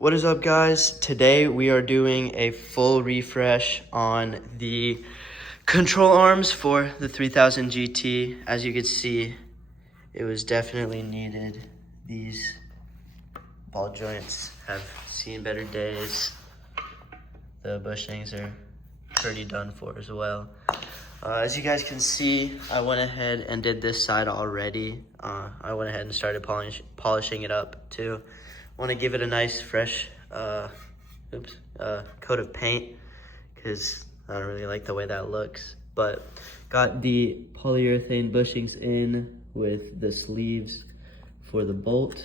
What is up, guys? Today we are doing a full refresh on the control arms for the 3000 GT. As you can see, it was definitely needed. These ball joints have seen better days. The bushings are pretty done for as well. As you guys can see, I went ahead and did this side already. I went ahead and started polishing it up too. Want to give it a nice fresh coat of paint because I don't really like the way that looks. But got the polyurethane bushings in with the sleeves for the bolt.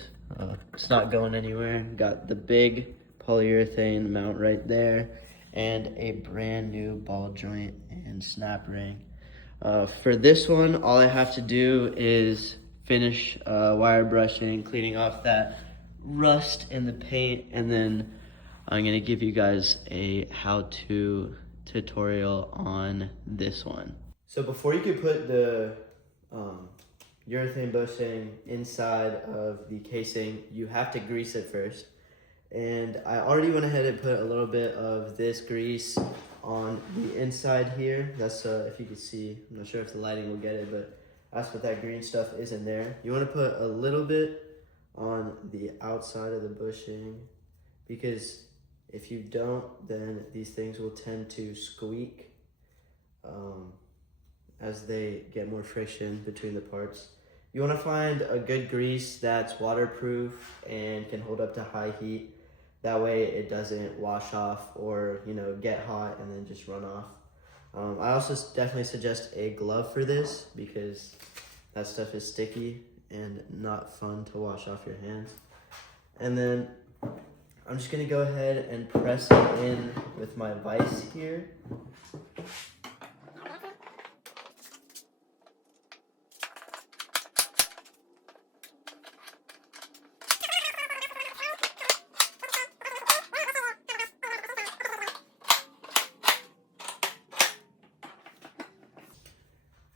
It's not going anywhere. Got the big polyurethane mount right there and a brand new ball joint and snap ring. For this one, all I have to do is finish wire brushing, cleaning off that rust in the paint, and then I'm gonna give you guys a how-to tutorial on this one. So before you can put the urethane bushing inside of the casing, you have to grease it first. And I already went ahead and put a little bit of this grease on the inside here. That's if you can see, I'm not sure if the lighting will get it, but that's what that green stuff is in there. You want to put a little bit on the outside of the bushing, because if you don't, then these things will tend to squeak as they get more friction between the parts. You want to find a good grease that's waterproof and can hold up to high heat. That way it doesn't wash off or get hot and then just run off. I also definitely suggest a glove for this because that stuff is sticky and not fun to wash off your hands. And then I'm just gonna go ahead and press it in with my vise here.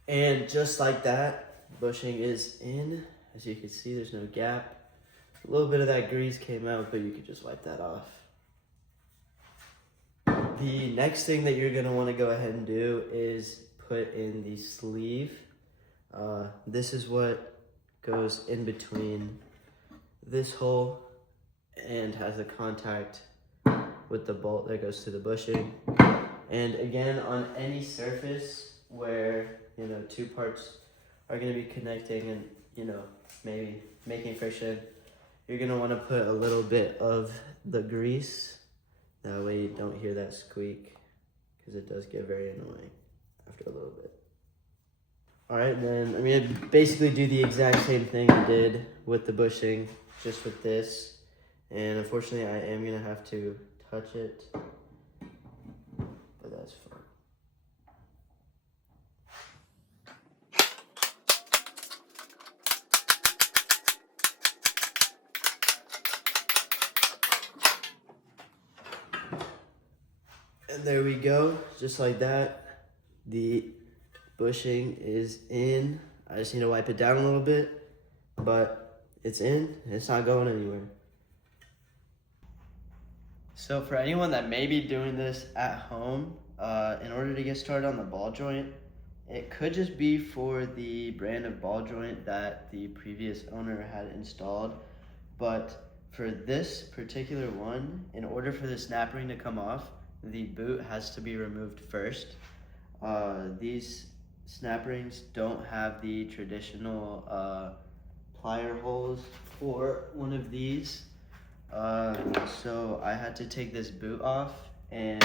And just like that, bushing is in. As you can see, there's no gap. A little bit of that grease came out, but you could just wipe that off. The next thing that you're gonna wanna go ahead and do is put in the sleeve. This is what goes in between this hole and has a contact with the bolt that goes to the bushing. And again, on any surface where two parts are going to be connecting and maybe making friction, you're going to want to put a little bit of the grease. That way you don't hear that squeak, because it does get very annoying after a little bit. Alright, then I'm going to basically do the exact same thing I did with the bushing, just with this. And unfortunately I am going to have to touch it, but that's fine. And there we go, just like that. The bushing is in. I just need to wipe it down a little bit, but it's in, and it's not going anywhere. So for anyone that may be doing this at home, in order to get started on the ball joint, it could just be for the brand of ball joint that the previous owner had installed. But for this particular one, in order for the snap ring to come off, the boot has to be removed first. These snap rings don't have the traditional plier holes for one of these. So I had to take this boot off, and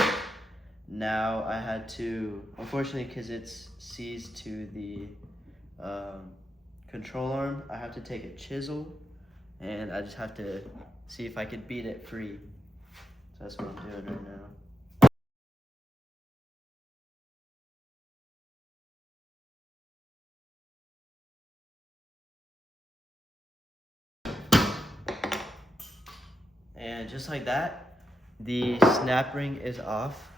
now I had to, unfortunately, because it's seized to the control arm, I have to take a chisel, and I just have to see if I could beat it free. So that's what I'm doing right now. And just like that, the snap ring is off.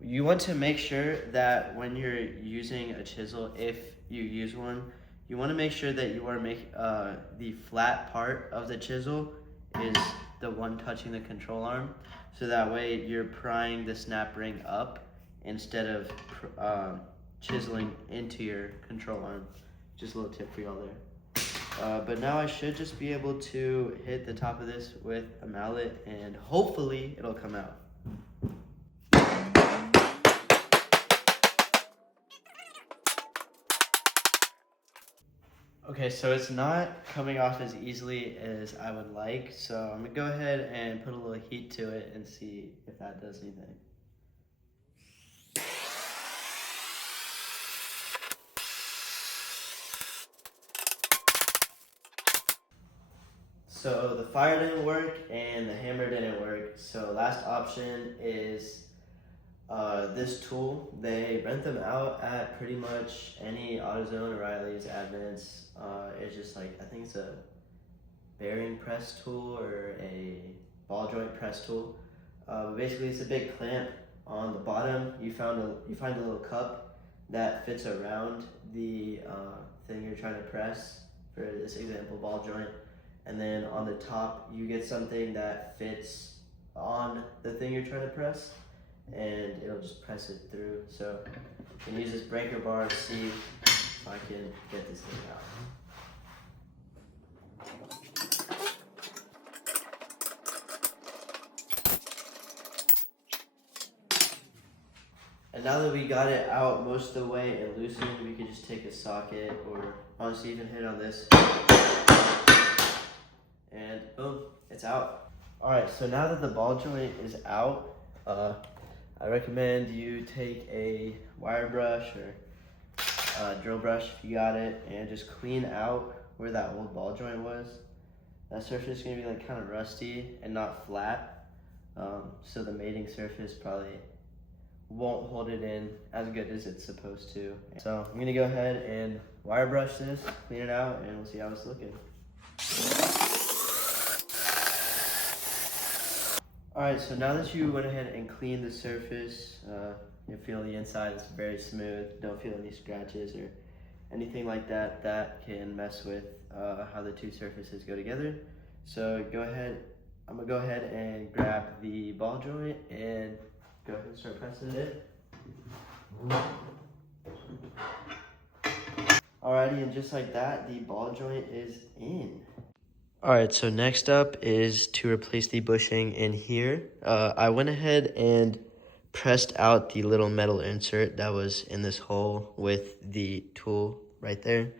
You want to make sure that when you're using a chisel, if you use one, you want to make sure that you are the flat part of the chisel is the one touching the control arm. So that way you're prying the snap ring up instead of chiseling into your control arm. Just a little tip for y'all there. But now I should just be able to hit the top of this with a mallet and hopefully it'll come out. Okay, so it's not coming off as easily as I would like, so I'm gonna go ahead and put a little heat to it and see if that does anything. So the fire didn't work and the hammer didn't work, so last option is this tool. They rent them out at pretty much any AutoZone, O'Reilly's, Advance. It's just like, I think it's a bearing press tool or a ball joint press tool. Basically, it's a big clamp on the bottom. You find a little cup that fits around the thing you're trying to press. For this example, ball joint. And then on the top, you get something that fits on the thing you're trying to press, and it'll just press it through. So I can use this breaker bar to see if I can get this thing out. And now that we got it out most of the way and loosened, we could just take a socket or honestly even hit on this. And boom, it's out. All right, so now that the ball joint is out, I recommend you take a wire brush or a drill brush if you got it, and just clean out where that old ball joint was. That surface is gonna be like kind of rusty and not flat, so the mating surface probably won't hold it in as good as it's supposed to. So I'm gonna go ahead and wire brush this, clean it out, and we'll see how it's looking. All right, so now that you went ahead and cleaned the surface, you feel the inside is very smooth, don't feel any scratches or anything like that that can mess with how the two surfaces go together. So I'm gonna go ahead and grab the ball joint and go ahead and start pressing it in. Alrighty, and just like that, the ball joint is in. Alright, so next up is to replace the bushing in here. I went ahead and pressed out the little metal insert that was in this hole with the tool right there.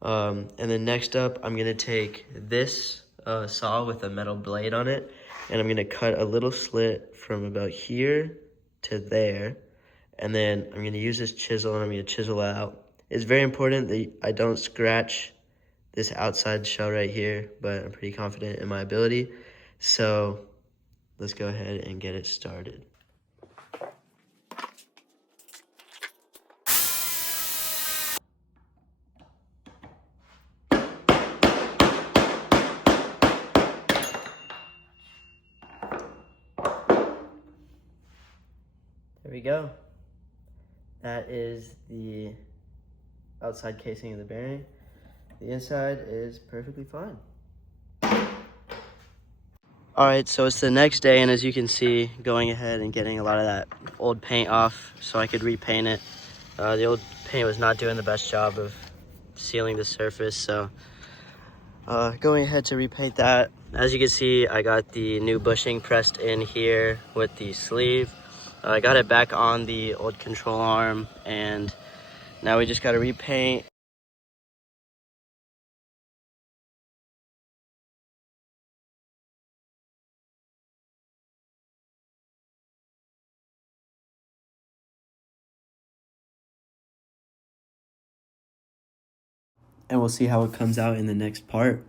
And then next up, I'm going to take this saw with a metal blade on it, and I'm going to cut a little slit from about here to there. And then I'm going to use this chisel and I'm going to chisel out. It's very important that I don't scratch this outside shell right here, but I'm pretty confident in my ability. So let's go ahead and get it started. There we go. That is the outside casing of the bearing. The inside is perfectly fine. All right, so it's the next day, and as you can see, going ahead and getting a lot of that old paint off so I could repaint it. The old paint was not doing the best job of sealing the surface, so going ahead to repaint that. As you can see, I got the new bushing pressed in here with the sleeve. I got it back on the old control arm, and now we just got to repaint. And we'll see how it comes out in the next part.